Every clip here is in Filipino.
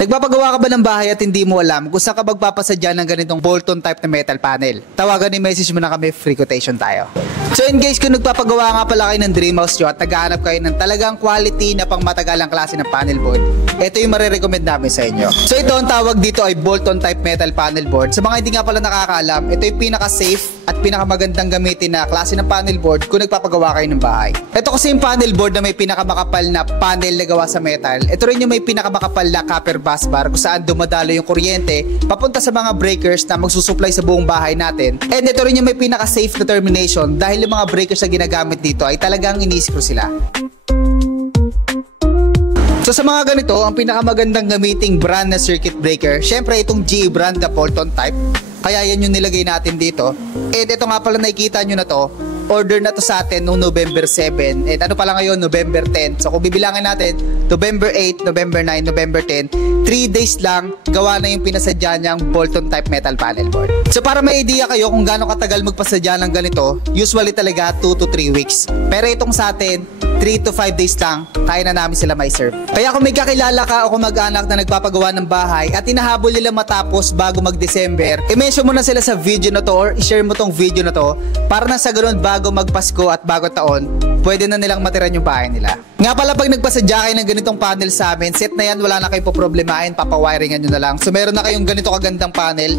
Nagpapagawa ka ba ng bahay at hindi mo alam kung saan ka magpapasadya ng ganitong bolt-on type na metal panel? Tawagan ni message mo na kami, free quotation tayo. So in case kung nagpapagawa nga pala kayo ng dream house nyo at naghahanap kayo ng talagang quality na pang matagalang klase ng panel board, ito yung marirecommend namin sa inyo. So ito ang tawag dito ay bolt-on type metal panel board. Sa mga hindi nga pala nakakaalam, ito yung pinaka-safe at pinakamagandang gamitin na klase ng panel board kung nagpapagawa kayo ng bahay. Ito kasi yung panel board na may pinakamakapal na panel na gawa sa metal. Ito rin yung may pinakamakapal na copper bus bar kung saan dumadalo yung kuryente papunta sa mga breakers na magsusupply sa buong bahay natin. And ito rin yung may pinaka-safe na termination dahil yung mga breakers na ginagamit dito ay talagang ini-screw sila. So sa mga ganito, ang pinakamagandang gamiting brand na circuit breaker, syempre itong GE brand na bolt-on type. Kaya yan yung nilagay natin dito. And ito nga pala nakikita nyo na to, order na to sa atin noong November 7. And ano pala ngayon, November 10. So kung bibilangin natin, November 8, November 9, November 10, 3 days lang, gawa na yung pinasadya niyang bolt-on type metal panel board. So para may idea kayo kung gaano katagal magpasadya ng ganito, usually talaga 2 to 3 weeks. Pero itong sa atin, 3 to 5 days lang, kaya na namin sila may serve. Kaya kung may kakilala ka o kung mag-anak na nagpapagawa ng bahay at inahabol nila matapos bago mag-December, i-mention mo na sila sa video na to or i-share mo tong video na to para na sa ganoon bago magpasko at bago taon, pwede na nilang matiran yung bahay nila. Nga pala pag nagpasadya kayo ng ganitong panel sa amin, set na yan, wala na kayong poproblemahin, papawiringan nyo na lang. So meron na kayong ganito kagandang panel,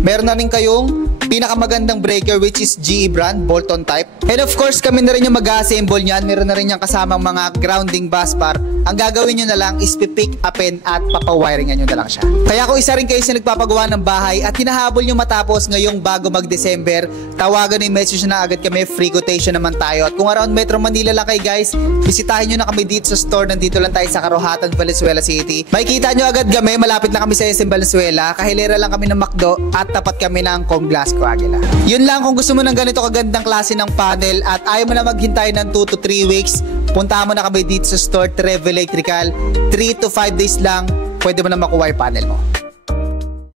meron na rin kayong pinakamagandang breaker which is GE brand, bolt-on type. And of course, kami na rin yung mag-assemble niyan. Meron na rin yung kasamang mga grounding bus bar. Ang gagawin nyo na lang is pipick upin at papawiringan nyo na lang siya. Kaya kung isa rin kayo sa nagpapagawa ng bahay at hinahabol nyo matapos ngayong bago mag-December, tawagan yung message na agad kami, free quotation naman tayo. At kung around Metro Manila lang kayo guys, bisitahin nyo na kami dito sa store. Nandito lang tayo sa Karuhatan, Valenzuela City. Makikita nyo agad kami, malapit na kami sa SM Valenzuela. Kahilera lang kami ng McDo at tapat kami ng Comglass Coaguila. Yun lang, kung gusto mo ng ganito kagandang klase ng panel at ayaw mo na maghintay ng 2 to 3 weeks, punta mo na kami dito sa store Trev Electrical. 3 to 5 days lang, pwede mo na makuha yung panel mo.